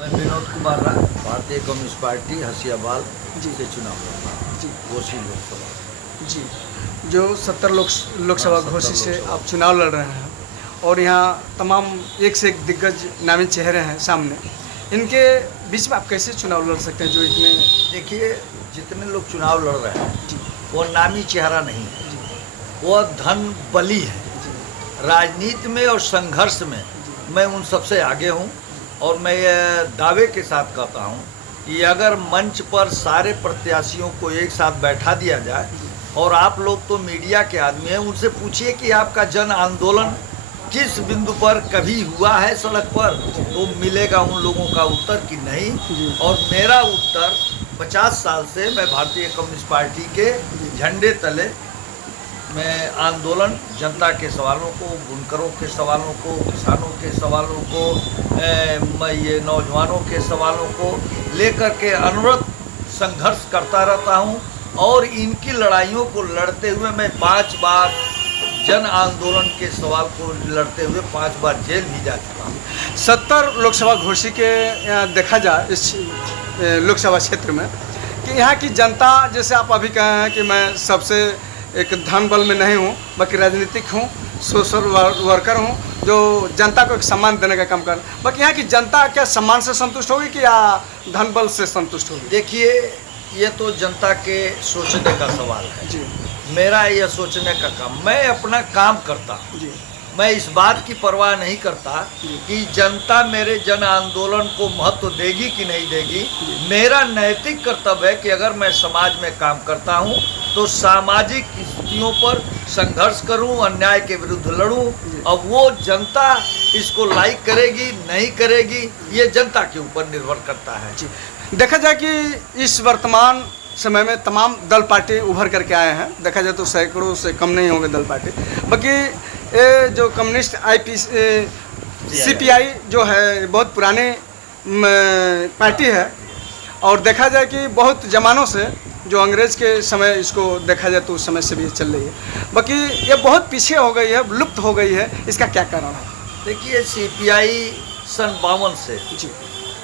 मैं विनोद कुमार राय, भारतीय communist party हसियाबाल जी से चुनाव लड़ रहा जी हूँ। घोसी लोकसभा। जी। जो 70 लोकसभा हाँ, 70 घोसी से लोकसभा। आप चुनाव लड़ रहे हैं और यहाँ तमाम एक से एक दिग्गज नामी चेहरे हैं सामने, इनके बीच में आप कैसे चुनाव लड़ सकते हैं जो इतने। देखिए, जितने लोग चुनाव लड़ रहे हैं जी वो नामी चेहरा नहीं है, जी वो धन बली है। जी राजनीति में और संघर्ष में मैं उन सबसे आगे हूँ और मैं ये दावे के साथ कहता हूँ कि अगर मंच पर सारे प्रत्याशियों को एक साथ बैठा दिया जाए और आप लोग तो मीडिया के आदमी हैं, उनसे पूछिए कि आपका जन आंदोलन किस बिंदु पर कभी हुआ है सड़क पर, तो मिलेगा उन लोगों का उत्तर कि नहीं। और मेरा उत्तर 50 साल से मैं भारतीय कम्युनिस्ट पार्टी के झंडे तले मैं आंदोलन, जनता के सवालों को, बुनकरों के सवालों को, किसानों के सवालों को, मैं ये नौजवानों के सवालों को लेकर के अनवरत संघर्ष करता रहता हूँ। और इनकी लड़ाइयों को लड़ते हुए मैं 5 बार जन आंदोलन के सवाल को लड़ते हुए 5 बार जेल भी जा चुका हूँ। 70 लोकसभा घोसी के देखा जाए इस लोकसभा क्षेत्र में कि यहाँ की जनता, जैसे आप अभी कहे हैं कि मैं सबसे एक धन बल में नहीं हूँ, बाकी राजनीतिक हूँ, सोशल वर्कर हूँ जो जनता को एक सम्मान देने का काम कर, बाकी यहाँ की जनता क्या सम्मान से संतुष्ट होगी कि या धन बल से संतुष्ट होगी? देखिए, ये तो जनता के सोचने का सवाल है जी मेरा यह सोचने का काम, मैं अपना काम करता हूँ। जी मैं इस बात की परवाह नहीं करता कि जनता मेरे जन आंदोलन को महत्व देगी कि नहीं देगी। मेरा नैतिक कर्तव्य है कि अगर मैं समाज में काम करता हूँ तो सामाजिक स्थितियों पर संघर्ष करूँ, अन्याय के विरुद्ध लड़ूँ। अब वो जनता इसको लाइक करेगी नहीं करेगी, ये जनता के ऊपर निर्भर करता है। जी। देखा जाए कि इस वर्तमान समय में तमाम दल पार्टी उभर करके आए हैं, देखा जाए तो सैकड़ों से कम नहीं होंगे दल पार्टी। बाकी ये जो कम्युनिस्ट CPI जो है बहुत पुरानी पार्टी है और देखा जाए कि बहुत ज़मानों से, जो अंग्रेज़ के समय इसको देखा जाए तो उस समय से भी चल रही है, बाकी ये बहुत पीछे हो गई है, लुप्त हो गई है। इसका क्या कारण है? देखिए, CPI सन 52 से जी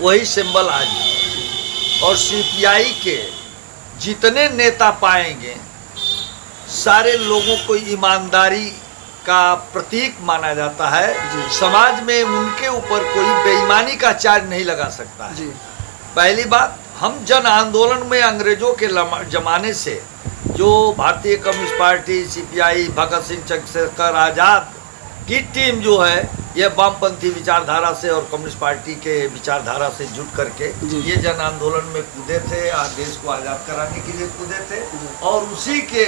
वही सिंबल आज है और CPI के जितने नेता पाएंगे सारे लोगों को ईमानदारी का प्रतीक माना जाता है। समाज में उनके ऊपर कोई बेईमानी का चार्ज नहीं लगा सकता है। जी पहली बात, हम जन आंदोलन में अंग्रेजों के जमाने से जो भारतीय communist party, CPI, Bhagat Singh, Chandrashekhar Azad की टीम जो है, यह वामपंथी विचारधारा से और कम्युनिस्ट पार्टी के विचारधारा से जुट करके ये जन आंदोलन में कूदे थे, आज देश को आज़ाद कराने के लिए कूदे थे। और उसी के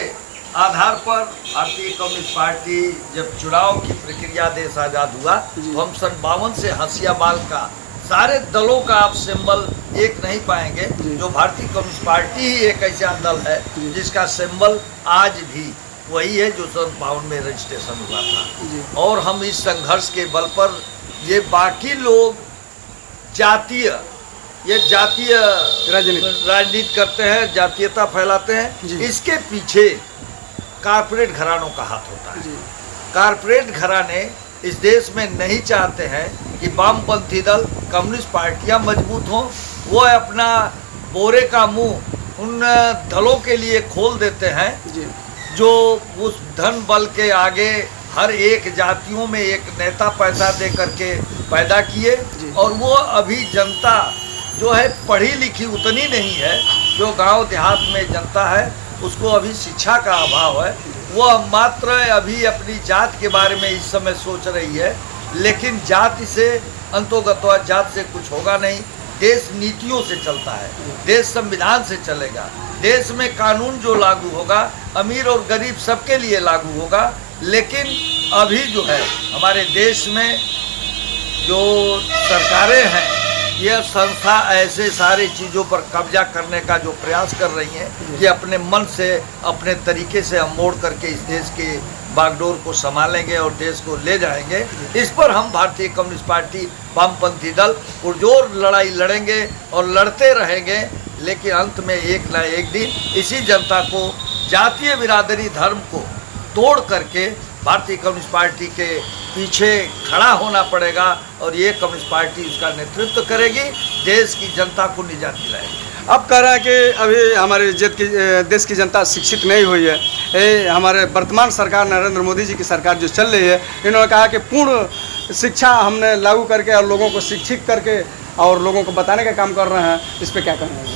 आधार पर भारतीय कम्युनिस्ट पार्टी जब चुनाव की प्रक्रिया देश आज़ाद हुआ तो हम सन 52 से हसियाबाल का सारे दलों का आप सिंबल एक नहीं पाएंगे। जो भारतीय कम्युनिस्ट पार्टी ही एक ऐसा दल है जिसका सिंबल आज भी वही है जो सन 52 में रजिस्ट्रेशन हुआ था। और हम इस संघर्ष के बल पर, ये बाकी लोग जातीय राजनीति करते हैं, जातीयता फैलाते हैं, इसके पीछे कारपोरेट घरानों का हाथ होता है। कारपोरेट घराने इस देश में नहीं चाहते हैं कि वामपंथी दल, कम्युनिस्ट पार्टियां मजबूत हों। वो अपना बोरे का मुंह उन दलों के लिए खोल देते हैं जो उस धन बल के आगे हर एक जातियों में एक नेता पैसा दे करके पैदा किए। और वो अभी जनता जो है पढ़ी लिखी उतनी नहीं है, जो गांव देहात में जनता है उसको अभी शिक्षा का अभाव है। वह मात्र अभी अपनी जात के बारे में इस समय सोच रही है, लेकिन जाति से अंतोगत्वा जात से कुछ होगा नहीं। देश नीतियों से चलता है, देश संविधान से चलेगा। देश में कानून जो लागू होगा अमीर और गरीब सबके लिए लागू होगा। लेकिन अभी जो है हमारे देश में जो सरकारें हैं, यह संस्था ऐसे सारी चीज़ों पर कब्जा करने का जो प्रयास कर रही हैं कि अपने मन से, अपने तरीके से हम मोड़ करके इस देश के बागडोर को संभालेंगे और देश को ले जाएंगे। इस पर हम भारतीय कम्युनिस्ट पार्टी, वामपंथी दल पुरजोर लड़ाई लड़ेंगे और लड़ते रहेंगे। लेकिन अंत में एक ना एक दिन इसी जनता को जातीय बिरादरी धर्म को तोड़ करके भारतीय कम्युनिस्ट पार्टी के पीछे खड़ा होना पड़ेगा और ये कम्युनिस्ट पार्टी उसका नेतृत्व करेगी, देश की जनता को निजात दिलाएगी। अब कह रहे हैं कि अभी हमारे देश की जनता शिक्षित नहीं हुई है। ये हमारे वर्तमान सरकार नरेंद्र मोदी जी की सरकार जो चल रही है, इन्होंने कहा कि पूर्ण शिक्षा हमने लागू करके और लोगों को शिक्षित करके और लोगों को बताने का काम कर रहे हैं। इस पर क्या कहना है?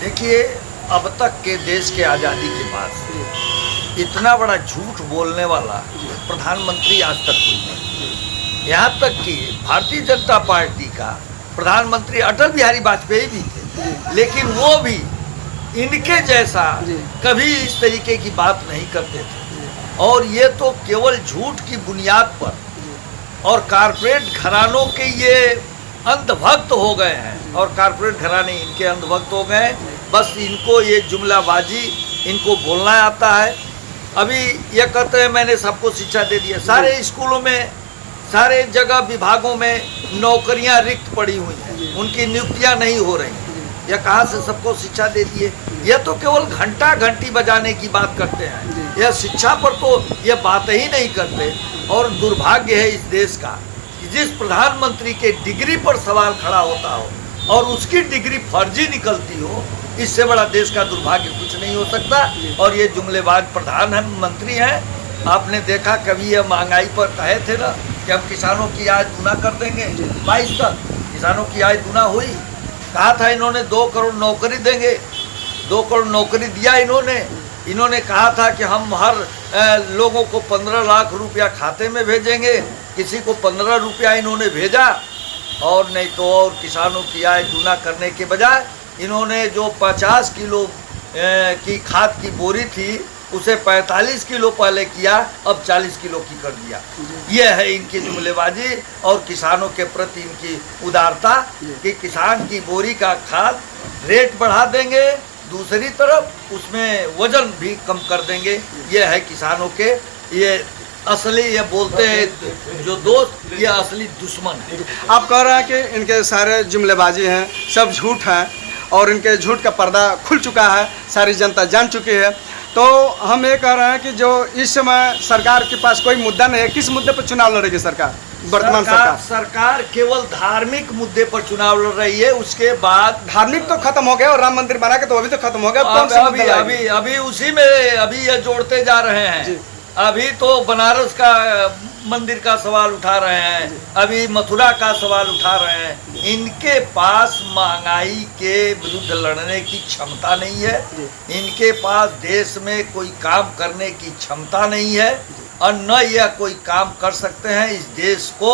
देखिए, अब तक के देश के आज़ादी के बाद इतना बड़ा झूठ बोलने वाला प्रधानमंत्री आज तक कोई नहीं। यहाँ तक कि भारतीय जनता पार्टी का प्रधानमंत्री अटल बिहारी वाजपेयी भी थे, लेकिन वो भी इनके जैसा कभी इस तरीके की बात नहीं करते थे। और ये तो केवल झूठ की बुनियाद पर और कारपोरेट घरानों के ये अंधभक्त हो गए हैं, और कारपोरेट घराने इनके अंधभक्त हो गए हैं। बस इनको ये जुमलाबाजी इनको बोलना आता है। अभी ये कहते हैं मैंने सबको शिक्षा दे दी है। सारे स्कूलों में, सारे जगह विभागों में नौकरियां रिक्त पड़ी हुई हैं, उनकी नियुक्तियां नहीं हो रही। यह कहाँ से सबको शिक्षा दे दी है? यह तो केवल घंटा घंटी बजाने की बात करते हैं, यह शिक्षा पर तो यह बात ही नहीं करते। और दुर्भाग्य है इस देश का कि जिस प्रधानमंत्री के डिग्री पर सवाल खड़ा होता हो और उसकी डिग्री फर्जी निकलती हो, इससे बड़ा देश का दुर्भाग्य कुछ नहीं हो सकता। और ये जुमलेबाज प्रधानमंत्री हैं। आपने देखा कभी ये महंगाई पर कहे थे ना कि हम किसानों की आय दूना कर देंगे, 22 तक किसानों की आय दूना हुई। कहा था इन्होंने 2 करोड़ नौकरी देंगे, 2 करोड़ नौकरी दिया इन्होंने कहा था कि हम हर लोगों को 15 लाख रुपया खाते में भेजेंगे, किसी को 15 रुपया इन्होंने भेजा। और नहीं तो और किसानों की आय दूना करने के बजाय इन्होंने जो 50 किलो की खाद की बोरी थी उसे 45 किलो पहले किया, अब 40 किलो की कर दिया। यह है इनकी जुमलेबाजी और किसानों के प्रति इनकी उदारता कि किसान की बोरी का खाद रेट बढ़ा देंगे, दूसरी तरफ उसमें वजन भी कम कर देंगे। यह है किसानों के ये असली, ये बोलते हैं जो दोस्त, ये असली दुश्मन है। आप कह रहे हैं कि इनके सारे जुमलेबाजी हैं, सब झूठ हैं और इनके झूठ का पर्दा खुल चुका है, सारी जनता जान चुकी है। तो हम ये कह रहे हैं कि जो इस समय सरकार के पास कोई मुद्दा नहीं है, किस मुद्दे पर चुनाव लड़ेगी सरकार? वर्तमान सरकार केवल धार्मिक मुद्दे पर चुनाव लड़ रही है। उसके बाद धार्मिक तो खत्म हो गया और राम मंदिर बना के तो अभी तो खत्म हो गया। अभी उसी में अभी ये जोड़ते जा रहे हैं। अभी तो बनारस का मंदिर का सवाल उठा रहे हैं, अभी मथुरा का सवाल उठा रहे हैं। इनके पास महंगाई के विरुद्ध लड़ने की क्षमता नहीं है, इनके पास देश में कोई काम करने की क्षमता नहीं है और न यह कोई काम कर सकते हैं इस देश को।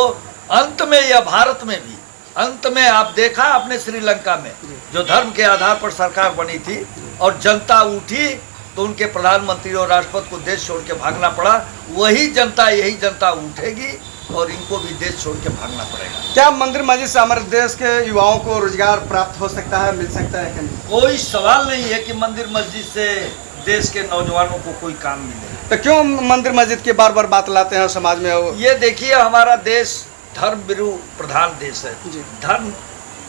अंत में यह भारत में भी, अंत में आप देखा आपने श्रीलंका में जो धर्म के आधार पर सरकार बनी थी और जनता उठी तो उनके प्रधानमंत्री और राष्ट्रपति को देश छोड़ के भागना पड़ा। वही जनता, यही जनता उठेगी और इनको भी देश छोड़ के भागना पड़ेगा। क्या मंदिर मस्जिद से हमारे देश के युवाओं को रोजगार प्राप्त हो सकता है, मिल सकता है? कोई सवाल नहीं है कि मंदिर मस्जिद से देश के नौजवानों को कोई काम मिले। तो क्यों मंदिर मस्जिद की बार बार बात लाते हैं समाज में? ये देखिए, हमारा देश धर्म विरु प्रधान देश है, धर्म,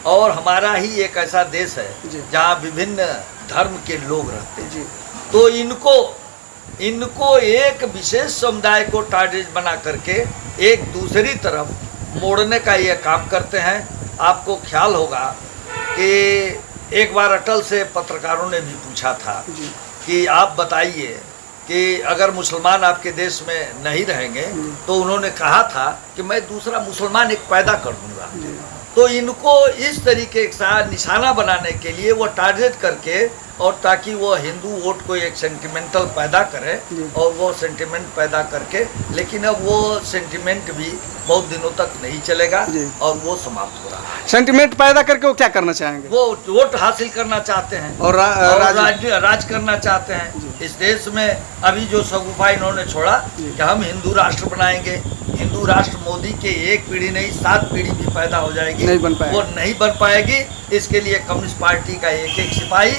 और हमारा ही एक ऐसा देश है जहाँ विभिन्न धर्म के लोग रहते हैं। तो इनको एक विशेष समुदाय को टारगेट बना करके एक दूसरी तरफ मोड़ने का ये काम करते हैं। आपको ख्याल होगा कि एक बार अटल से पत्रकारों ने भी पूछा था कि आप बताइए कि अगर मुसलमान आपके देश में नहीं रहेंगे, तो उन्होंने कहा था कि मैं दूसरा मुसलमान एक पैदा कर दूंगा। तो इनको इस तरीके का निशाना बनाने के लिए वो टारगेट करके, और ताकि वो हिंदू वोट को एक सेंटिमेंटल पैदा करे, और वो सेंटिमेंट पैदा करके, लेकिन अब वो सेंटिमेंट भी बहुत दिनों तक नहीं चलेगा और वो समाप्त हो रहा है। सेंटिमेंट पैदा करके वो क्या करना चाहेंगे? वो वोट हासिल करना चाहते हैं और राज करना चाहते हैं इस देश में। अभी जो सगुफा इन्होंने छोड़ा कि हम हिंदू राष्ट्र बनाएंगे, हिंदू राष्ट्र मोदी के एक पीढ़ी नहीं 7 पीढ़ी भी पैदा हो जाएगी, वो नहीं बन पाएगी। इसके लिए कम्युनिस्ट पार्टी का एक एक सिपाही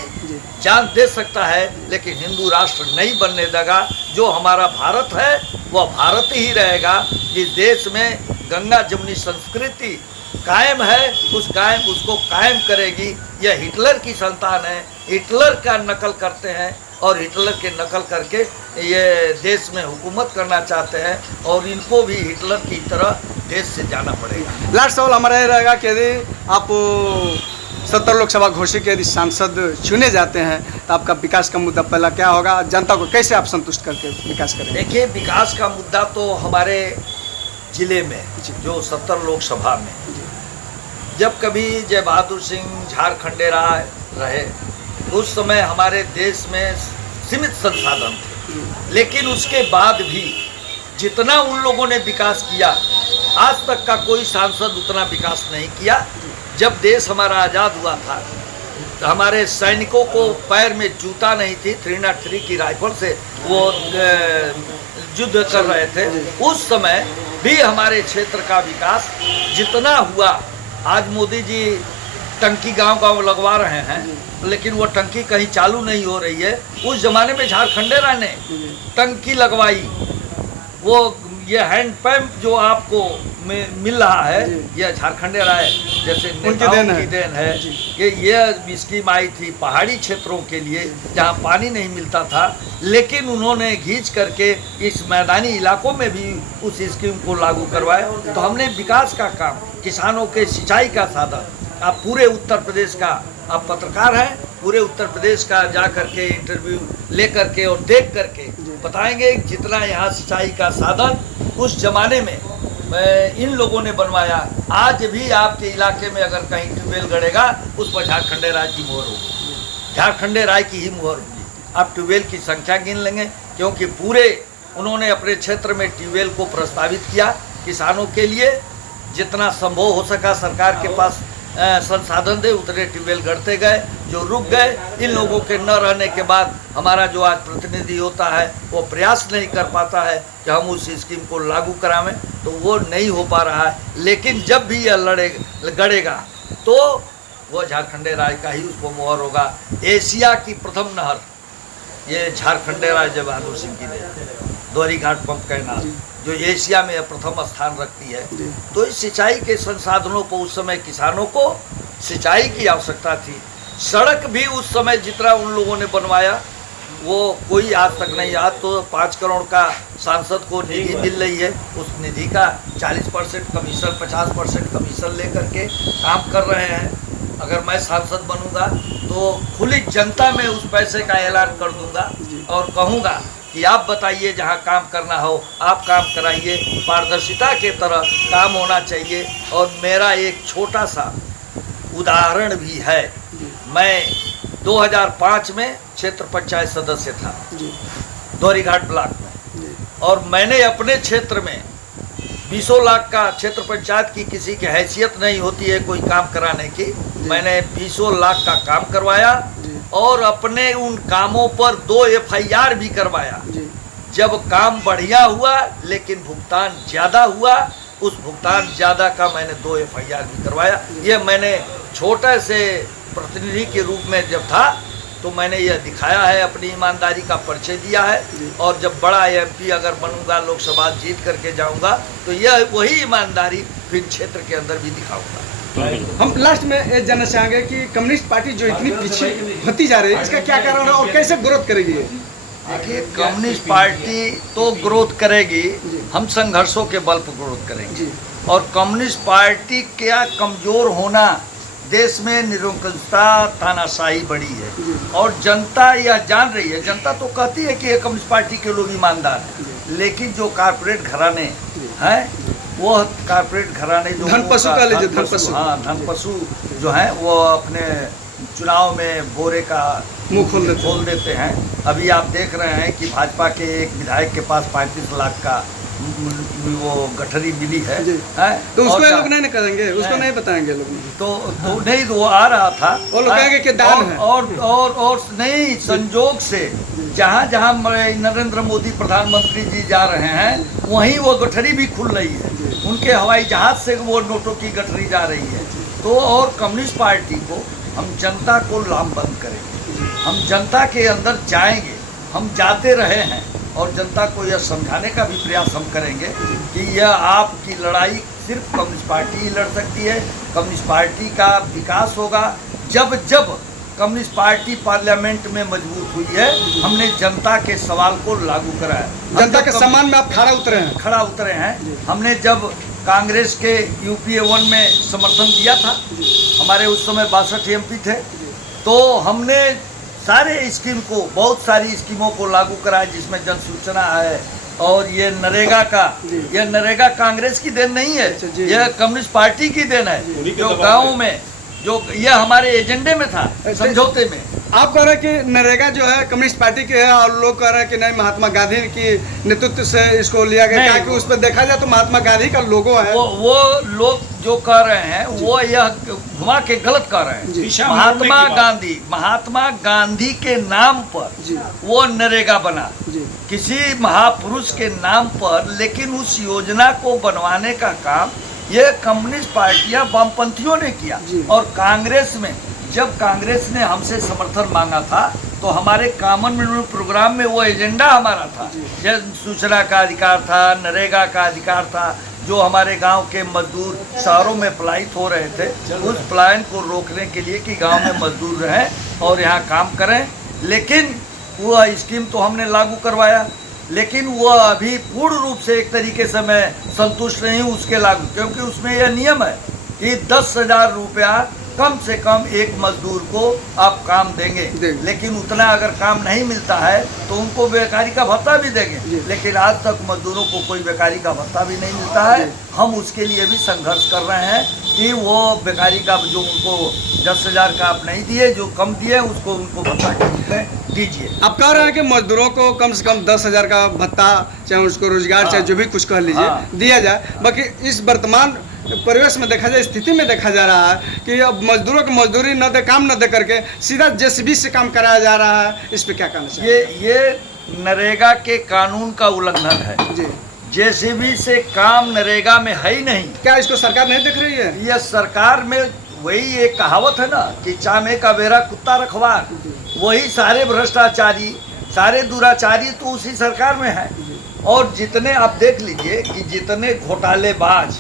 जान दे सकता है, लेकिन हिंदू राष्ट्र नहीं बनने देगा। जो हमारा भारत है वह भारत ही रहेगा। जिस देश में गंगा जमुनी संस्कृति कायम है, उसको कायम करेगी। यह हिटलर की संतान है, हिटलर का नकल करते हैं और हिटलर के नकल करके ये देश में हुकूमत करना चाहते हैं और इनको भी हिटलर की तरह देश से जाना पड़ेगा। लास्ट सवाल हमारा ये रहेगा कि यदि आप 70 लोकसभा घोषित के यदि सांसद चुने जाते हैं तो आपका विकास का मुद्दा पहला क्या होगा, जनता को कैसे आप संतुष्ट करके विकास करेंगे? देखिए, विकास का मुद्दा तो हमारे जिले में जो 70 लोकसभा में जब कभी जय बहादुर सिंह झारखंडे रहे उस समय हमारे देश में सीमित संसाधन थे, लेकिन उसके बाद भी जितना उन लोगों ने विकास किया आज तक का कोई सांसद उतना विकास नहीं किया। जब देश हमारा आज़ाद हुआ था तो हमारे सैनिकों को पैर में जूता नहीं थी, 303 की राइफल से वो युद्ध कर रहे थे, उस समय भी हमारे क्षेत्र का विकास जितना हुआ। आज मोदी जी टंकी गांव-गांव लगवा रहे हैं, लेकिन वो टंकी कहीं चालू नहीं हो रही है। उस जमाने में झारखंडेरा ने टंकी लगवाई। वो ये हैंड पंप जो आपको मिल रहा है ये झारखंडेरा है, जैसे नेताओं की देन है कि ये स्कीम आई थी पहाड़ी क्षेत्रों के लिए जहाँ पानी नहीं मिलता था, लेकिन उन्होंने खींच करके इस मैदानी इलाकों में भी उस स्कीम को लागू करवाया। तो हमने विकास का काम, किसानों के सिंचाई का साधन, आप पूरे उत्तर प्रदेश का, आप पत्रकार हैं, पूरे उत्तर प्रदेश का जा करके इंटरव्यू ले करके और देख करके बताएंगे जितना यहाँ सिंचाई का साधन उस जमाने में इन लोगों ने बनवाया। आज भी आपके इलाके में अगर कहीं ट्यूबवेल गड़ेगा उस पर झारखंडे राय की मुहर होगी, झारखंडे राय की ही मुहर होगी। आप ट्यूबवेल की संख्या गिन लेंगे, क्योंकि पूरे उन्होंने अपने क्षेत्र में ट्यूबवेल को प्रस्तावित किया। किसानों के लिए जितना संभव हो सका सरकार के पास संसाधन दे उतने ट्यूबवेल गढ़ते गए, जो रुक गए। इन लोगों के न रहने के बाद हमारा जो आज प्रतिनिधि होता है वो प्रयास नहीं कर पाता है कि हम उस स्कीम को लागू करावें, तो वो नहीं हो पा रहा है। लेकिन जब भी यह गड़ेगा तो वो झारखंडे राय का ही उसको मोहर होगा। एशिया की प्रथम नहर ये झारखंडे राय जय बहादुर सिंह की दोहरी घाट पंप कैनाल जो एशिया में प्रथम स्थान रखती है। तो इस सिंचाई के संसाधनों को उस समय किसानों को सिंचाई की आवश्यकता थी। सड़क भी उस समय जितना उन लोगों ने बनवाया वो कोई आज तक नहीं। आज तो 5 करोड़ का सांसद को निधि मिल रही है, उस निधि का 40% कमीशन 50% कमीशन लेकर के काम कर रहे हैं। अगर मैं सांसद बनूंगा तो खुली जनता में उस पैसे का ऐलान कर दूंगा और कहूँगा कि आप बताइए जहाँ काम करना हो आप काम कराइए, पारदर्शिता के तरह काम होना चाहिए। और मेरा एक छोटा सा उदाहरण भी है। मैं 2005 में क्षेत्र पंचायत सदस्य था दोहरी घाट ब्लॉक में, और मैंने अपने क्षेत्र में 20 लाख का क्षेत्र पंचायत की किसी की हैसियत नहीं होती है कोई काम कराने की, मैंने 20 लाख का काम करवाया और अपने उन कामों पर 2 FIR भी करवाया। जब काम बढ़िया हुआ लेकिन भुगतान ज़्यादा हुआ, उस भुगतान ज़्यादा का मैंने 2 FIR भी करवाया। ये मैंने छोटे से प्रतिनिधि के रूप में जब था तो मैंने यह दिखाया है, अपनी ईमानदारी का परिचय दिया है। और जब बड़ा MP अगर बनूंगा, लोकसभा जीत करके जाऊंगा, तो यह वही ईमानदारी फिर क्षेत्र के अंदर भी दिखाऊंगा। हम लास्ट में ये जानना चाहेंगे कि कम्युनिस्ट पार्टी जो इतनी पीछे होती जा रही है इसका क्या कारण है और कैसे ग्रोथ करेगी? देखिए, कम्युनिस्ट पार्टी तो ग्रोथ करेगी, हम संघर्षों के बल पर ग्रोथ करेंगे। और कम्युनिस्ट पार्टी क्या कमजोर होना, देश में निरंकुशता तानाशाही बढ़ी है और जनता यह जान रही है। जनता तो कहती है कि ये कम्युनिस्ट पार्टी के लोग ईमानदार हैं, लेकिन जो कारपोरेट घराने हैं वो कारपोरेट घराने जो धनपशु जो हैं वो अपने चुनाव में बोरे का मुंह खोल देते हैं। अभी आप देख रहे हैं कि भाजपा के एक विधायक के पास 35 लाख का वो गठरी मिली है, तो उसको लोग नहीं करेंगे, उसको नहीं बताएंगे लोग। तो नहीं, वो आ रहा था, वो लोग कहेंगे कि दान है। और नहीं, संजोग से जहाँ जहाँ नरेंद्र मोदी प्रधानमंत्री जी जा रहे हैं वहीं वो गठरी भी खुल रही है, उनके हवाई जहाज से वो नोटों की गठरी जा रही है। तो और कम्युनिस्ट पार्टी को हम जनता को लामबंद करेंगे, हम जनता के अंदर जाएंगे, हम जाते रहे हैं और जनता को यह समझाने का भी प्रयास हम करेंगे कि यह आपकी लड़ाई सिर्फ कम्युनिस्ट पार्टी ही लड़ सकती है। कम्युनिस्ट पार्टी का विकास होगा जब जब कम्युनिस्ट पार्टी पार्लियामेंट में मजबूत हुई है। हमने जनता के सवाल को लागू कराया, जनता के सम्मान में आप खड़ा उतरे हैं। हमने जब कांग्रेस के यूपीए 1 में समर्थन दिया था, हमारे उस समय 62 एमपी थे, तो हमने सारे स्कीम को, बहुत सारी स्कीमों को लागू कराया, जिसमें जन सूचना है और ये नरेगा कांग्रेस की देन नहीं है, यह कम्युनिस्ट पार्टी की देन है। जो गाँव में जो ये हमारे एजेंडे में था, समझौते में। आप कह रहे हैं कि नरेगा जो है कम्युनिस्ट पार्टी की है, और लोग कह रहे हैं कि नहीं, महात्मा गांधी की नेतृत्व से इसको लिया गया, क्या कि उस पर देखा जाए तो महात्मा गांधी का लोगो है। वो लोग जो कह रहे हैं वो यह घुमा के गलत कह रहे हैं। महात्मा गांधी के नाम पर वो नरेगा बना, किसी महापुरुष के नाम पर, लेकिन उस योजना को बनवाने का काम ये कम्युनिस्ट पार्टियां, वामपंथियों ने किया। और कांग्रेस में, जब कांग्रेस ने हमसे समर्थन मांगा था, तो हमारे कॉमन मिनिमम प्रोग्राम में वो एजेंडा हमारा था, जन सूचना का अधिकार था, नरेगा का अधिकार था। जो हमारे गांव के मजदूर शहरों में पलायित हो रहे थे, उस पलायन को रोकने के लिए कि गांव में मजदूर रहें और यहाँ काम करें। लेकिन वह स्कीम तो हमने लागू करवाया, लेकिन वह अभी पूर्ण रूप से एक तरीके से मैं संतुष्ट नहीं हूँ उसके लागू, क्योंकि उसमें यह नियम है कि 10,000 रुपया कम से कम एक मजदूर को आप काम देंगे, लेकिन उतना अगर काम नहीं मिलता है तो उनको बेकारी का भत्ता भी देंगे। लेकिन आज तक मजदूरों को कोई बेकारी का भत्ता भी नहीं मिलता है। हम उसके लिए भी संघर्ष कर रहे हैं कि वो बेकारी का, जो उनको 10,000 का आप नहीं दिए, जो कम दिए उसको उनको भत्ता के रूप में दीजिए। आप कह रहे हैं कि मजदूरों को कम से कम 10,000 का भत्ता, चाहे उसको रोजगार, चाहे जो भी कुछ कह लीजिए, दिया जाए। बाकी इस वर्तमान परिवेश में देखा जाए, स्थिति में देखा जा रहा है कि अब मजदूरों की मजदूरी न दे, काम न दे करके सीधा जेसीबी से काम कराया जा रहा है। इस पे क्या कहना चाहिए? ये नरेगा के कानून का उल्लंघन है जी। जेसीबी से काम नरेगा में है ही नहीं। क्या इसको सरकार नहीं देख रही है? यह सरकार में, वही एक कहावत है ना कि चामे का बेरा कुत्ता रखवार, वही सारे भ्रष्टाचारी, सारे दुराचारी तो उसी सरकार में है। और जितने आप देख लीजिए कि जितने घोटालेबाज,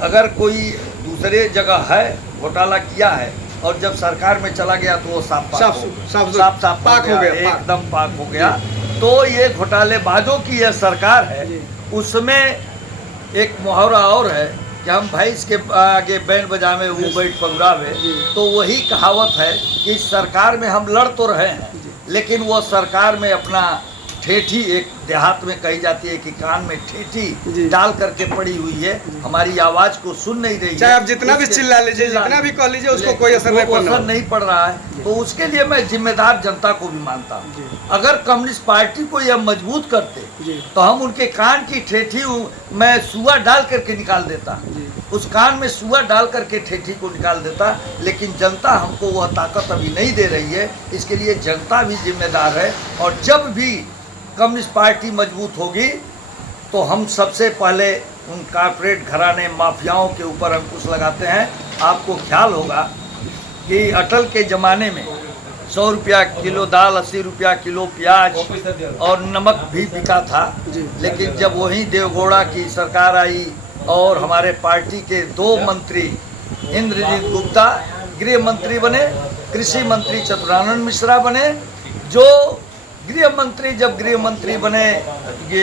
अगर कोई दूसरे जगह है घोटाला किया है और जब सरकार में चला गया तो वो साफ पाक हो गया, एकदम पाक हो गया। तो ये घोटालेबाजों की यह सरकार है। उसमें एक मुहावरा और है कि हम भैंस के आगे बैंड बजावे वो बैठ पगुरावे, तो वही कहावत है कि सरकार में हम लड़ तो रहे हैं, लेकिन वो सरकार में अपना ठेठी, एक देहात में कही जाती है कि कान में ठेठी डाल करके पड़ी हुई है, हमारी आवाज को सुन नहीं रही है। चाहे आप जितना भी चिल्ला लीजिए, जितना भी कह लीजिए, उसको कोई असर नहीं पड़ रहा है। तो उसके लिए मैं जिम्मेदार जनता को भी मानता हूँ। अगर कम्युनिस्ट पार्टी को यह मजबूत करते तो हम उनके कान की ठेठी मैं सुआ डाल करके निकाल देता, उस कान में सुआ डाल करके ठेठी को निकाल देता। लेकिन जनता हमको वह ताकत अभी नहीं दे रही है, इसके लिए जनता भी जिम्मेदार है। और जब भी कम्युनिस्ट पार्टी मजबूत होगी तो हम सबसे पहले उन कॉर्पोरेट घराने माफियाओं के ऊपर अंकुश लगाते हैं। आपको ख्याल होगा कि अटल के ज़माने में 100 रुपया किलो दाल, 80 रुपया किलो प्याज और नमक भी बिका था। लेकिन जब वहीं देवगौड़ा की सरकार आई और हमारे पार्टी के 2 मंत्री, इंद्रजीत गुप्ता गृह मंत्री बने, कृषि मंत्री चतुरानंद मिश्रा बने। जो जब गृह मंत्री बने ये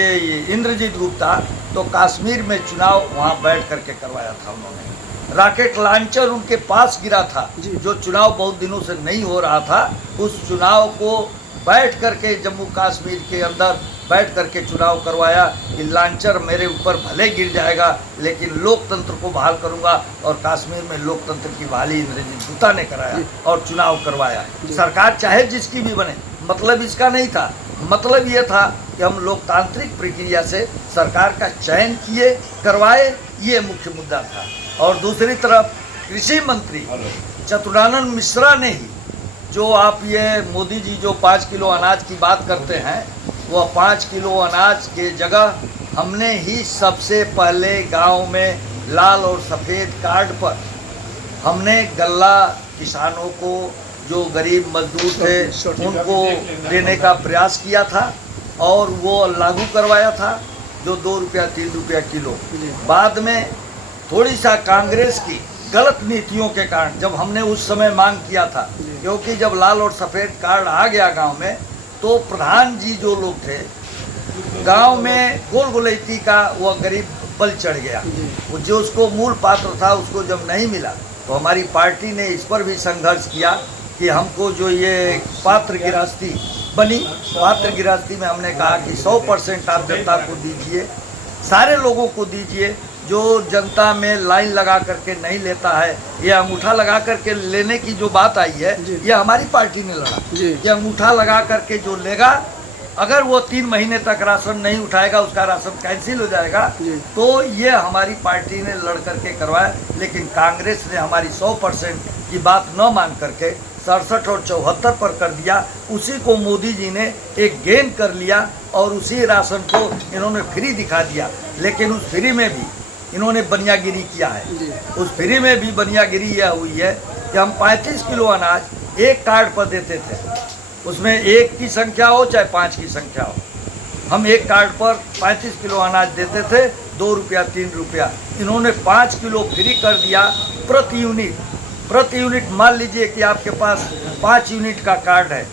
इंद्रजीत गुप्ता, तो कश्मीर में चुनाव वहाँ बैठ करके करवाया था उन्होंने। रॉकेट लॉन्चर उनके पास गिरा था, जो चुनाव बहुत दिनों से नहीं हो रहा था। उस चुनाव को बैठ करके जम्मू कश्मीर के अंदर बैठ करके चुनाव करवाया कि लॉन्चर मेरे ऊपर भले गिर जाएगा लेकिन लोकतंत्र को बहाल करूंगा। और कश्मीर में लोकतंत्र की बहाली इंद्रजीत गुप्ता ने कराया और चुनाव करवाया। सरकार चाहे जिसकी भी बने, मतलब इसका नहीं था। मतलब ये था कि हम लोकतांत्रिक प्रक्रिया से सरकार का चयन किए, करवाए, ये मुख्य मुद्दा था। और दूसरी तरफ कृषि मंत्री चतुरानंद मिश्रा ने ही, जो आप ये मोदी जी जो 5 किलो अनाज की बात करते हैं, वह 5 किलो अनाज के जगह हमने ही सबसे पहले गांव में लाल और सफ़ेद कार्ड पर हमने गल्ला किसानों को, जो गरीब मजदूर थे, उनको देने का प्रयास किया था और वो लागू करवाया था, जो 2 रुपया 3 रुपया किलो। बाद में थोड़ी सा कांग्रेस की गलत नीतियों के कारण, जब हमने उस समय मांग किया था क्योंकि जब लाल और सफ़ेद कार्ड आ गया गांव में, तो प्रधान जी जो लोग थे गांव में, गोल गोलैती का वो गरीब बल चढ़ गया। वो जो उसको मूल पात्र था उसको जब नहीं मिला, तो हमारी पार्टी ने इस पर भी संघर्ष किया कि हमको जो ये पात्र गिरहस्ती बनी, पात्र गिरहस्ती में हमने कहा कि 100% आप जनता को दीजिए, सारे लोगों को दीजिए। जो जनता में लाइन लगा करके नहीं लेता है, ये अंगूठा लगा करके लेने की जो बात आई है, ये हमारी पार्टी ने लड़ा। ये अंगूठा लगा करके जो लेगा, अगर वो 3 महीने तक राशन नहीं उठाएगा, उसका राशन कैंसिल हो जाएगा। तो ये हमारी पार्टी ने लड़ करके करवाया, लेकिन कांग्रेस ने हमारी 100% की बात न मान करके 67 और 74 पर कर दिया। उसी को मोदी जी ने एक गेन कर लिया और उसी राशन को इन्होंने फ्री दिखा दिया। लेकिन उस फ्री में भी इन्होंने बनियागिरी किया है। उस फ्री में भी बनियागिरी यह हुई है कि हम 35 किलो अनाज एक कार्ड पर देते थे, उसमें 1 की संख्या हो चाहे 5 की संख्या हो, हम एक कार्ड पर 35 किलो अनाज देते थे, 2 रुपया 3 रुपया। इन्होंने 5 किलो फ्री कर दिया प्रति यूनिट। मान लीजिए कि आपके पास 5 यूनिट का कार्ड है,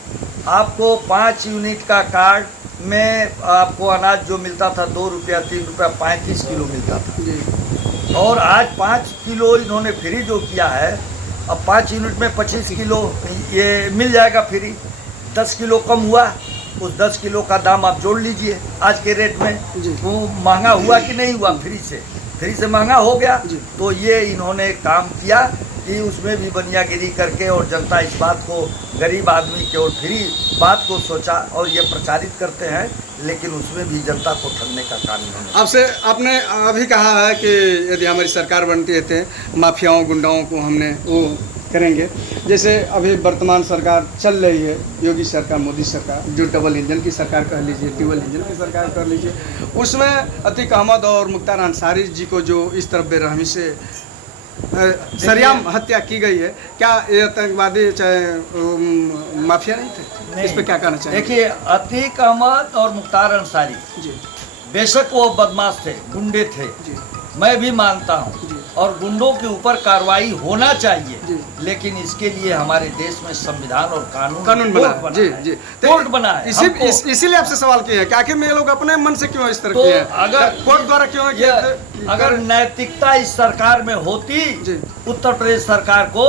आपको 5 यूनिट का कार्ड में आपको अनाज जो मिलता था 2 रुपया 3 रुपया 35 किलो मिलता था। और आज 5 किलो इन्होंने फ्री जो किया है, अब 5 यूनिट में 25 किलो ये मिल जाएगा फ्री। 10 किलो कम हुआ, उस 10 किलो का दाम आप जोड़ लीजिए आज के रेट में। वो महंगा हुआ कि नहीं हुआ? फ्री से महंगा हो गया। तो ये इन्होंने काम किया कि उसमें भी बनियागिरी करके, और जनता इस बात को, गरीब आदमी के और फ्री बात को सोचा और ये प्रचारित करते हैं, लेकिन उसमें भी जनता को ठगने का काम इन्होंने। आपसे आपने अभी कहा है कि यदि हमारी सरकार बनती है तो माफियाओं गुंडाओं को हमने वो करेंगे। जैसे अभी वर्तमान सरकार चल रही है, योगी सरकार, मोदी सरकार, जो डबल इंजन की सरकार कह लीजिए, ड्यूअल इंजन की सरकार कर लीजिए, उसमें अतीक अहमद और मुख्तार अंसारी जी को जो इस तरह बेरहमी से सरेआम हत्या की गई है, क्या ये आतंकवादी चाहे माफिया नहीं थे? इस पर क्या कहना चाहिए? देखिए, अतीक अहमद और मुख्तार अंसारी बेशक वो बदमाश थे, गुंडे थे, मैं भी मानता हूँ, और गुंडों के ऊपर कार्रवाई होना चाहिए। लेकिन इसके लिए हमारे देश में संविधान और कानून बना है। कोर्ट बना है। इसीलिए आपसे सवाल किया है कि आखिर में ये लोग अपने मन से क्यों इस तरह किए हैं? अगर कोर्ट द्वारा क्यों अगर नैतिकता इस सरकार में होती, उत्तर प्रदेश सरकार को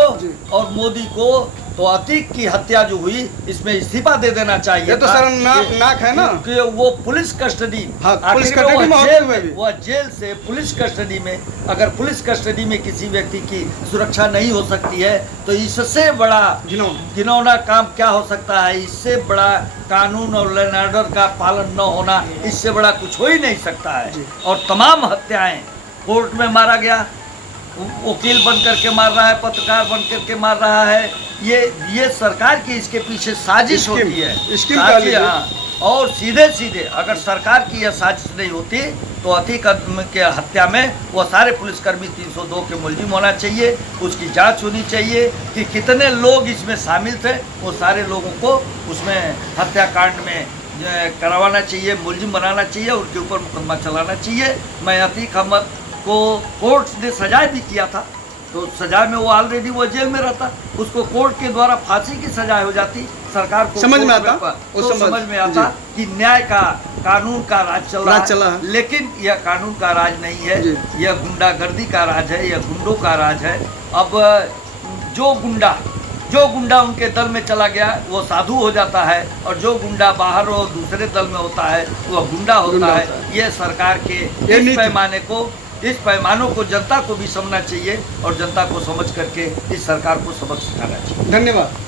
और मोदी को, तो अतीक की हत्या जो हुई, इसमें इस्तीफा दे देना चाहिए। ये तो शर्मनाक है ना कि वो पुलिस कस्टडी, पुलिस कस्टडी में वो जेल से पुलिस कस्टडी में, अगर पुलिस कस्टडी में किसी व्यक्ति की सुरक्षा नहीं हो सकती है, तो इससे बड़ा घिनौना काम क्या हो सकता है? इससे बड़ा कानून और लॉ एंड ऑर्डर का पालन न होना, इससे बड़ा कुछ हो ही नहीं सकता है। और तमाम हत्याएं कोर्ट में मारा गया, वकील बन करके मार रहा है, पत्रकार बन करके मार रहा है। ये सरकार की इसके पीछे साजिश होती है। हाँ, और सीधे अगर सरकार की यह साजिश नहीं होती, तो अतीक के हत्या में वो सारे पुलिसकर्मी 302 के मुलजिम होना चाहिए। उसकी जांच होनी चाहिए कि कितने लोग इसमें शामिल थे। वो सारे लोगों को उसमें हत्याकांड में करवाना चाहिए, मुलजिम बनाना चाहिए, उनके ऊपर मुकदमा चलाना चाहिए। मैं अतीक अहमद को कोर्ट ने सजा भी किया था, तो सजा में वो ऑलरेडी वो जेल में रहता, उसको कोर्ट के द्वारा फांसी की सजा हो जाती। सरकार को समझ में आता कि न्याय का, कानून का राज चल रहा है। लेकिन यह कानून का राज नहीं है, यह गुंडागर्दी का राज है, यह गुंडों का राज है। अब जो गुंडा उनके दल में चला गया वो साधु हो जाता है, और जो गुंडा बाहर और दूसरे दल में होता है वो गुंडा होता है। ये सरकार के इस पैमानों को जनता को भी समझना चाहिए, और जनता को समझ करके इस सरकार को सबक सिखाना चाहिए। धन्यवाद।